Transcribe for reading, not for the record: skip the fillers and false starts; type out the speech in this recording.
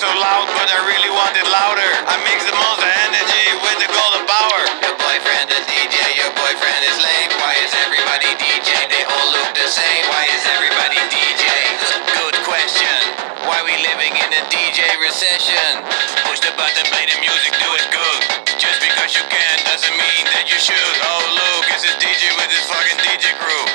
so loud, but I really want it louder. I mix the most energy with the golden power. Your boyfriend is DJ, your boyfriend is lame. Why is everybody DJ? They all look the same. Why is everybody DJ? Good question. Why we living in a DJ recession? Push the button, play the music, do it good. Just because you can doesn't mean that you should. Oh look, it's a DJ with his fucking DJ crew.